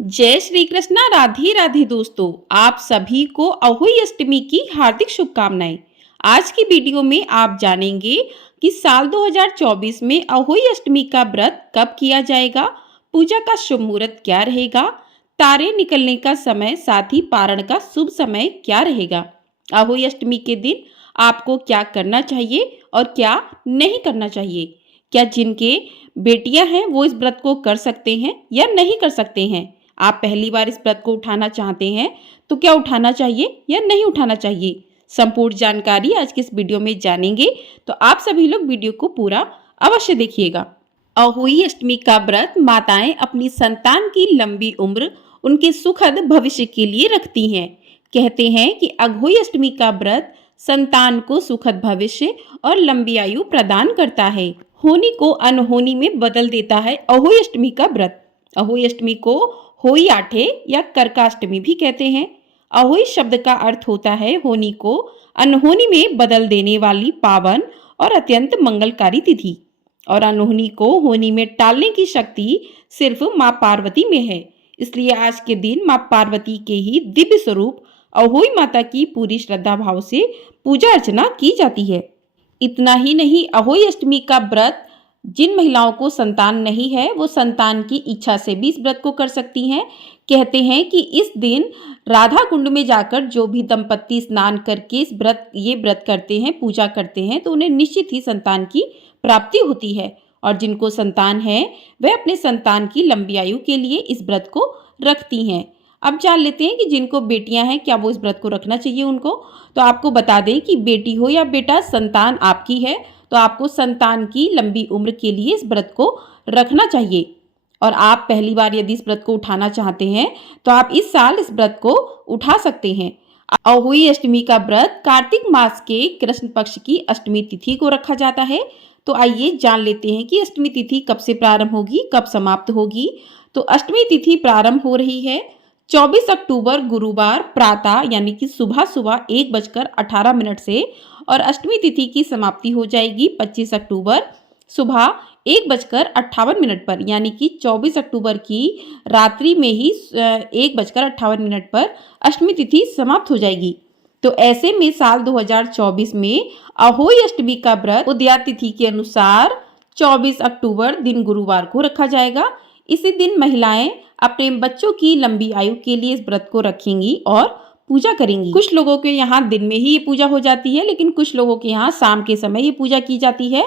जय श्री कृष्णा। राधे राधे दोस्तों, आप सभी को अहोई अष्टमी की हार्दिक शुभकामनाएं। आज की वीडियो में आप जानेंगे कि साल 2024 में अहोई अष्टमी का व्रत कब किया जाएगा, पूजा का शुभ मुहूर्त क्या रहेगा, तारे निकलने का समय, साथ ही पारण का शुभ समय क्या रहेगा। अहोई अष्टमी के दिन आपको क्या करना चाहिए और क्या नहीं करना चाहिए। क्या जिनके बेटियां हैं वो इस व्रत को कर सकते हैं या नहीं कर सकते हैं। आप पहली बार इस व्रत को उठाना चाहते हैं तो क्या उठाना चाहिए या नहीं उठाना चाहिए। संपूर्ण जानकारी आज के इस वीडियो में जानेंगे, तो आप सभी लोग वीडियो को पूरा अवश्य देखिएगा। अहोई अष्टमी का व्रत माताएं अपनी संतान की लंबी उम्र, उनके सुखद भविष्य के लिए रखती हैं। कहते हैं कि अहोई अष्टमी का व्रत संतान को सुखद भविष्य और लंबी आयु प्रदान करता है। होनी को अनहोनी में बदल देता है अहोई अष्टमी का व्रत। अहोई अष्टमी को होई आठे या करकाष्टमी भी कहते हैं। अहोई शब्द का अर्थ होता है होनी को अनहोनी में बदल देने वाली पावन और अत्यंत मंगलकारी तिथि। और अनहोनी को होनी में टालने की शक्ति सिर्फ माँ पार्वती में है। इसलिए आज के दिन माँ पार्वती के ही दिव्य स्वरूप अहोई माता की पूरी श्रद्धा भाव से पूजा अर्चना की जाती है। इतना ही नहीं, अहोई अष्टमी का व्रत जिन महिलाओं को संतान नहीं है वो संतान की इच्छा से भी इस व्रत को कर सकती हैं। कहते हैं कि इस दिन राधा कुंड में जाकर जो भी दंपत्ति स्नान करके ये व्रत करते हैं, पूजा करते हैं, तो उन्हें निश्चित ही संतान की प्राप्ति होती है। और जिनको संतान है वह अपने संतान की लंबी आयु के लिए इस व्रत को रखती हैं। अब जान लेते हैं कि जिनको बेटियां हैं क्या वो इस व्रत को रखना चाहिए उनको। तो आपको बता दें कि बेटी हो या बेटा, संतान आपकी है तो आपको संतान की लंबी उम्र के लिए इस व्रत को रखना चाहिए। और आप पहली बार यदि इस व्रत को उठाना चाहते हैं तो आप इस साल इस व्रत को उठा सकते हैं। अहोई अष्टमी का व्रत कार्तिक मास के कृष्ण पक्ष की अष्टमी तिथि को रखा जाता है। तो आइए जान लेते हैं कि अष्टमी तिथि कब से प्रारंभ होगी, कब समाप्त होगी। तो अष्टमी तिथि प्रारंभ हो रही है 24 अक्टूबर गुरुवार प्रातः यानी कि सुबह सुबह 1:18 से, और अष्टमी तिथि की समाप्ति हो जाएगी 25 अक्टूबर सुबह 1:58 पर, यानी कि 24 अक्टूबर की रात्रि में ही 1:58 पर अष्टमी तिथि समाप्त हो जाएगी। तो ऐसे में साल 2024 में अहोई अष्टमी का व्रत उदया तिथि के अनुसार 24 अक्टूबर दिन गुरुवार को रखा जाएगा। इसी दिन महिलाएं अपने बच्चों की लंबी आयु के लिए इस व्रत को रखेंगी और पूजा करेंगी। कुछ लोगों के यहाँ दिन में ही ये पूजा हो जाती है, लेकिन कुछ लोगों के यहाँ शाम के समय ये पूजा की जाती है।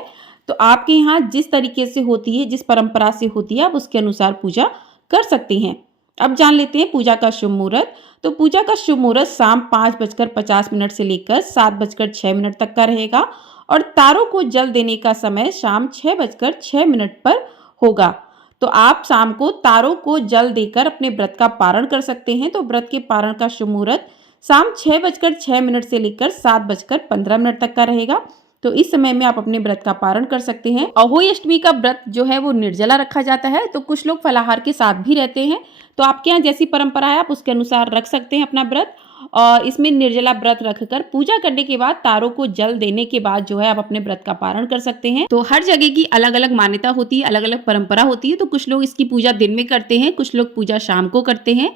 तो आपके यहाँ जिस तरीके से होती है, जिस परंपरा से होती है, आप उसके अनुसार पूजा कर सकते हैं। अब जान लेते हैं पूजा का शुभ मुहूर्त। तो पूजा का शुभ मुहूर्त शाम 5:50 से लेकर 7:06 तक का रहेगा। और तारों को जल देने का समय शाम 6:06 पर होगा। तो आप शाम को तारों को जल देकर अपने व्रत का पारण कर सकते हैं। तो व्रत के पारण का शुभ मुहूर्त शाम 6:06 से लेकर 7:15 तक का रहेगा। तो इस समय में आप अपने व्रत का पारण कर सकते हैं। अहोई अष्टमी का व्रत जो है वो निर्जला रखा जाता है, तो कुछ लोग फलाहार के साथ भी रहते हैं। तो आपके यहाँ जैसी परंपरा है आप उसके अनुसार रख सकते हैं अपना व्रत। और इसमें निर्जला व्रत रखकर पूजा करने के बाद तारों को जल देने के बाद जो है आप अपने व्रत का पारण कर सकते हैं। तो हर जगह की अलग अलग मान्यता होती है, अलग अलग परंपरा होती है। तो कुछ लोग इसकी पूजा दिन में करते हैं, कुछ लोग पूजा शाम को करते हैं।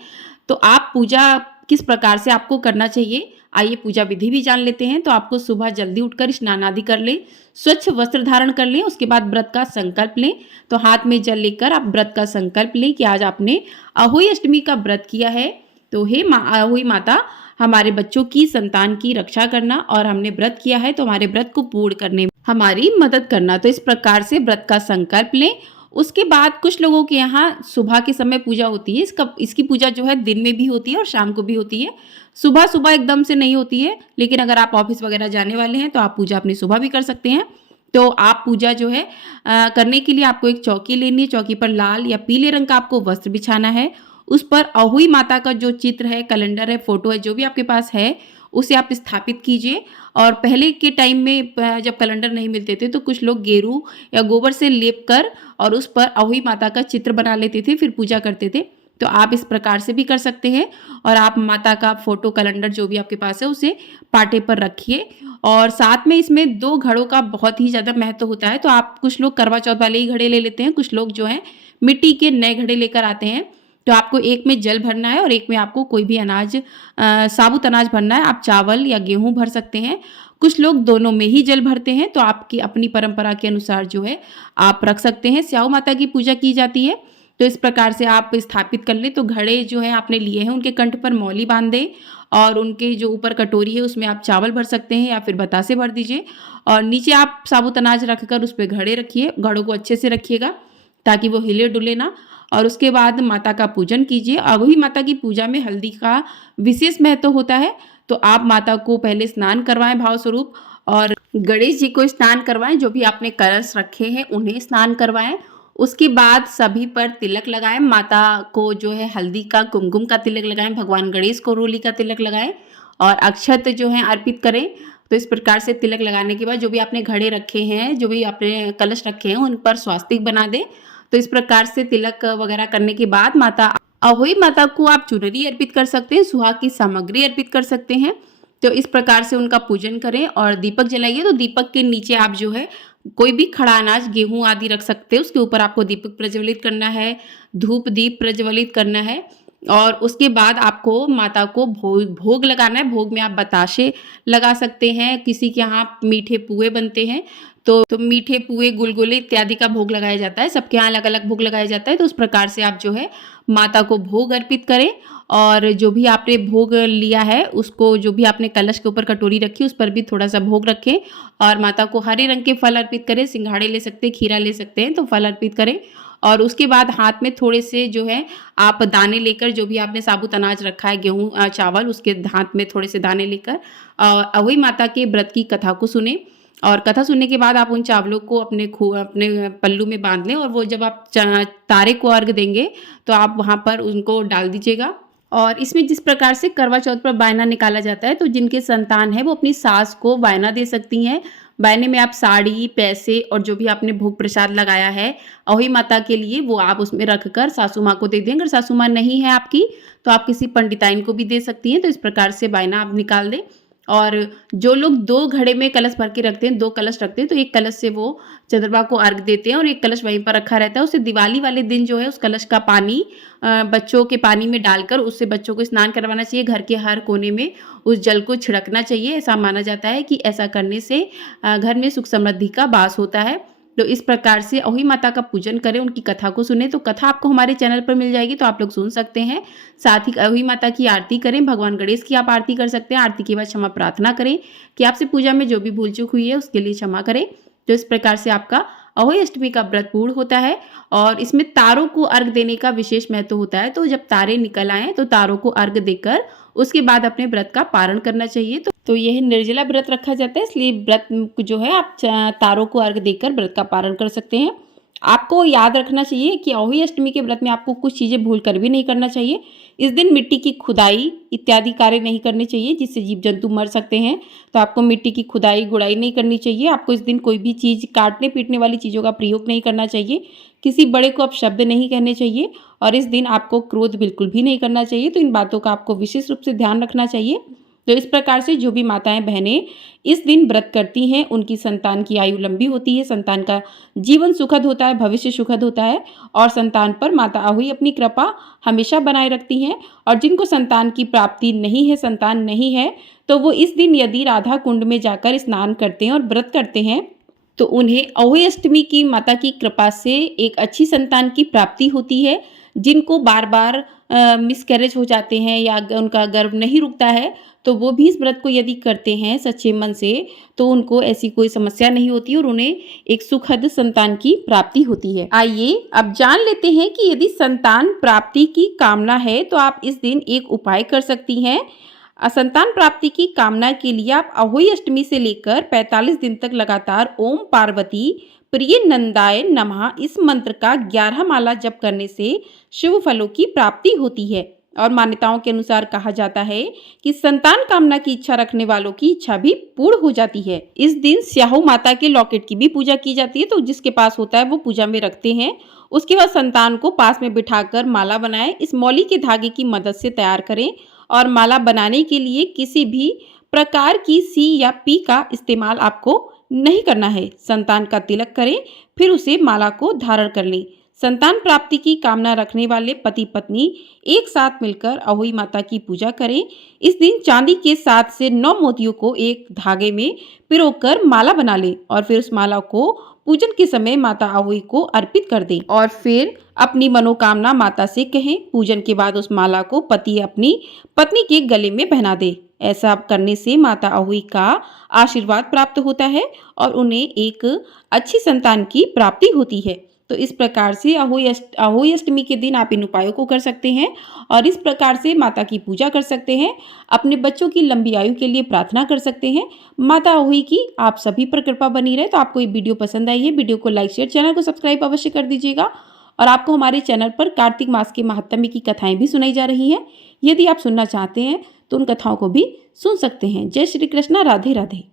तो आप पूजा किस प्रकार से आपको करना चाहिए, आइए पूजा विधि भी जान लेते हैं। तो आपको सुबह जल्दी उठकर स्नान आदि कर लें, स्वच्छ वस्त्र धारण कर लें, उसके बाद व्रत का संकल्प लें। तो हाथ में जल लेकर आप व्रत का संकल्प लें कि आज आपने अहोई अष्टमी का व्रत किया है। तो हे अहोई माता, हमारे बच्चों की संतान की रक्षा करना, और हमने व्रत किया है तो हमारे व्रत को पूर्ण करने में हमारी मदद करना। तो इस प्रकार से व्रत का संकल्प लें। उसके बाद कुछ लोगों के यहाँ सुबह के समय पूजा होती है। इसकी पूजा जो है दिन में भी होती है और शाम को भी होती है। सुबह सुबह एकदम से नहीं होती है, लेकिन अगर आप ऑफिस वगैरह जाने वाले हैं तो आप पूजा अपनी सुबह भी कर सकते हैं। तो आप पूजा जो है करने के लिए आपको एक चौकी लेनी है। चौकी पर लाल या पीले रंग का आपको वस्त्र बिछाना है। उस पर अहोई माता का जो चित्र है, कैलेंडर है, फोटो है, जो भी आपके पास है उसे आप स्थापित कीजिए। और पहले के टाइम में जब कैलेंडर नहीं मिलते थे तो कुछ लोग गेरू या गोबर से लेप कर और उस पर अहोई माता का चित्र बना लेते थे, फिर पूजा करते थे। तो आप इस प्रकार से भी कर सकते हैं। और आप माता का फोटो, कैलेंडर जो भी आपके पास है उसे पाटे पर रखिए। और साथ में इसमें 2 घड़ों का बहुत ही ज़्यादा महत्व होता है। तो आप कुछ लोग करवा चौथ वाले ही घड़े ले लेते हैं, कुछ लोग जो है मिट्टी के नए घड़े लेकर आते हैं। तो आपको एक में जल भरना है और एक में आपको कोई भी अनाज साबुत अनाज भरना है। आप चावल या गेहूँ भर सकते हैं। कुछ लोग दोनों में ही जल भरते हैं, तो आपकी अपनी परंपरा के अनुसार जो है आप रख सकते हैं। स्याऊ माता की पूजा की जाती है, तो इस प्रकार से आप स्थापित कर लें। तो घड़े जो है आपने लिए हैं, उनके कंठ पर मौली बाँध दें और उनके जो ऊपर कटोरी है उसमें आप चावल भर सकते हैं या फिर बतासे भर दीजिए और नीचे आप साबुत अनाज रखकर उस पे घड़े रखिए। घड़ों को अच्छे से रखिएगा ताकि वो हिले-डुले ना। और उसके बाद माता का पूजन कीजिए। अहोई माता की पूजा में हल्दी का विशेष महत्व होता है, तो आप माता को पहले स्नान करवाएँ भाव स्वरूप और गणेश जी को स्नान करवाएँ। जो भी आपने कलश रखे हैं उन्हें स्नान करवाएँ। उसके बाद सभी पर तिलक लगाएँ। माता को जो है हल्दी का, कुमकुम का तिलक लगाएँ, भगवान गणेश को रोली का तिलक लगाएँ और अक्षत जो है अर्पित करें। तो इस प्रकार से तिलक लगाने के बाद जो भी आपने घड़े रखे हैं, जो भी आपने कलश रखे हैं, उन पर स्वास्तिक बना दें। तो इस प्रकार से तिलक वगैरह करने के बाद माता अहोई माता को आप चुनरी अर्पित कर सकते हैं, सुहाग की सामग्री अर्पित कर सकते हैं। तो इस प्रकार से उनका पूजन करें और दीपक जलाइए। तो दीपक के नीचे आप जो है कोई भी खड़ा अनाज, गेहूँ आदि रख सकते हैं। उसके ऊपर आपको दीपक प्रज्वलित करना है, धूप दीप प्रज्वलित करना है और उसके बाद आपको माता को भोग लगाना है। भोग में आप बताशे लगा सकते हैं। किसी के यहाँ मीठे पुए बनते हैं, तो मीठे पुए, गुलगुले इत्यादि का भोग लगाया जाता है। सबके यहाँ अलग-अलग भोग लगाया जाता है। तो उस प्रकार से आप जो है माता को भोग अर्पित करें और जो भी आपने भोग लिया है उसको, जो भी आपने कलश के ऊपर कटोरी रखी उस पर भी थोड़ा-सा भोग रखें और माता को हरे रंग के फल अर्पित करें। सिंघाड़े ले सकते हैं, खीरा ले सकते हैं, तो फल अर्पित करें और उसके बाद हाथ में थोड़े से जो है आप दाने लेकर, जो भी आपने साबुत अनाज रखा है, गेहूँ चावल, उसके हाथ में थोड़े से दाने लेकर अहोई माता के व्रत की कथा को सुनें और कथा सुनने के बाद आप उन चावलों को अपने पल्लू में बांध लें और वो जब आप तारे को अर्घ देंगे तो आप वहाँ पर उनको डाल दीजिएगा। और इसमें जिस प्रकार से करवा चौथ पर बायना निकाला जाता है, तो जिनके संतान है वो अपनी सास को बायना दे सकती हैं। बायने में आप साड़ी, पैसे और जो भी आपने भोग प्रसाद लगाया है अहोई माता के लिए, वो आप उसमें रखकर सासू माँ को दे दें। अगर सासू माँ नहीं है आपकी तो आप किसी पंडिताइन को भी दे सकती हैं। तो इस प्रकार से बायना आप निकाल दें। और जो लोग 2 घड़े में कलश भर के रखते हैं, 2 कलश रखते हैं, तो एक कलश से वो चंद्रमा को अर्घ देते हैं और एक कलश वहीं पर रखा रहता है। उसे दिवाली वाले दिन जो है उस कलश का पानी बच्चों के पानी में डालकर उससे बच्चों को स्नान करवाना चाहिए। घर के हर कोने में उस जल को छिड़कना चाहिए। ऐसा माना जाता है कि ऐसा करने से घर में सुख समृद्धि का वास होता है। तो इस प्रकार से अहोई माता का पूजन करें, उनकी कथा को सुने। तो कथा आपको हमारे चैनल पर मिल जाएगी, तो आप लोग सुन सकते हैं। साथ ही अहोई माता की आरती करें, भगवान गणेश की आप आरती कर सकते हैं। आरती के बाद क्षमा प्रार्थना करें कि आपसे पूजा में जो भी भूल चूक हुई है उसके लिए क्षमा करें। तो इस प्रकार से आपका अहोई अष्टमी का व्रत पूर्ण होता है और इसमें तारों को अर्घ देने का विशेष महत्व होता है। तो जब तारे निकल आए तो तारों को अर्घ देकर उसके बाद अपने व्रत का पारण करना चाहिए। तो यह निर्जला व्रत रखा जाता है, इसलिए व्रत जो है आप तारों को अर्घ देकर व्रत का पारण कर सकते हैं। आपको याद रखना चाहिए कि अहोई अष्टमी के व्रत में आपको कुछ चीज़ें भूल कर भी नहीं करना चाहिए। इस दिन मिट्टी की खुदाई इत्यादि कार्य नहीं करने चाहिए, जिससे जीव जंतु मर सकते हैं। तो आपको मिट्टी की खुदाई गुड़ाई नहीं करनी चाहिए। आपको इस दिन कोई भी चीज़, काटने पीटने वाली चीज़ों का प्रयोग नहीं करना चाहिए। किसी बड़े को आप शब्द नहीं कहने चाहिए और इस दिन आपको क्रोध बिल्कुल भी नहीं करना चाहिए। तो इन बातों का आपको विशेष रूप से ध्यान रखना चाहिए। तो इस प्रकार से जो भी माताएं बहनें इस दिन व्रत करती हैं, उनकी संतान की आयु लंबी होती है, संतान का जीवन सुखद होता है, भविष्य सुखद होता है और संतान पर माता अहोई अपनी कृपा हमेशा बनाए रखती हैं। और जिनको संतान की प्राप्ति नहीं है, संतान नहीं है, तो वो इस दिन यदि राधा कुंड में जाकर स्नान करते हैं और व्रत करते हैं तो उन्हें अहोई अष्टमी की माता की कृपा से एक अच्छी संतान की प्राप्ति होती है। जिनको बार बार मिसकैरेज हो जाते हैं या उनका गर्भ नहीं रुकता है, तो वो भी इस व्रत को यदि करते हैं सच्चे मन से, तो उनको ऐसी कोई समस्या नहीं होती और उन्हें एक सुखद संतान की प्राप्ति होती है। आइए अब जान लेते हैं कि यदि संतान प्राप्ति की कामना है तो आप इस दिन एक उपाय कर सकती हैं। संतान प्राप्ति की कामना के लिए आप अहोई अष्टमी से लेकर 45 दिन तक लगातार ओम पार्वती प्रिय नंदाय नमः इस मंत्र का 11 माला जप करने से शुभ फलों की प्राप्ति होती है। और मान्यताओं के अनुसार कहा जाता है कि संतान कामना की इच्छा रखने वालों की इच्छा भी पूर्ण हो जाती है। इस दिन स्याहू माता के लॉकेट की भी पूजा की जाती है, तो जिसके पास होता है वो पूजा में रखते हैं। उसके बाद संतान को पास में बिठाकर माला बनाएं। इस मौली के धागे की मदद से तैयार करें और माला बनाने के लिए किसी भी प्रकार की सी या पी का इस्तेमाल आपको नहीं करना है। संतान का तिलक करें, फिर उसे माला को धारण कर लें। संतान प्राप्ति की कामना रखने वाले पति पत्नी एक साथ मिलकर अहोई माता की पूजा करें। इस दिन चांदी के 7 से 9 मोतियों को एक धागे में पिरोकर माला बना लें और फिर उस माला को पूजन के समय माता अहोई को अर्पित कर दें और फिर अपनी मनोकामना माता से कहें। पूजन के बाद उस माला को पति अपनी पत्नी के गले में पहना दे। ऐसा करने से माता अहोई का आशीर्वाद प्राप्त होता है और उन्हें एक अच्छी संतान की प्राप्ति होती है। तो इस प्रकार से अहोई अष्टमी के दिन आप इन उपायों को कर सकते हैं और इस प्रकार से माता की पूजा कर सकते हैं। अपने बच्चों की लंबी आयु के लिए प्रार्थना कर सकते हैं। माता अहोई की आप सभी पर कृपा बनी रहे। तो आपको ये वीडियो पसंद आई है, वीडियो को लाइक शेयर, चैनल को सब्सक्राइब अवश्य कर दीजिएगा। और आपको हमारे चैनल पर कार्तिक मास के महात्म्य की कथाएं भी सुनाई जा रही हैं। यदि आप सुनना चाहते हैं तो उन कथाओं को भी सुन सकते हैं। जय श्री कृष्णा, राधे राधे।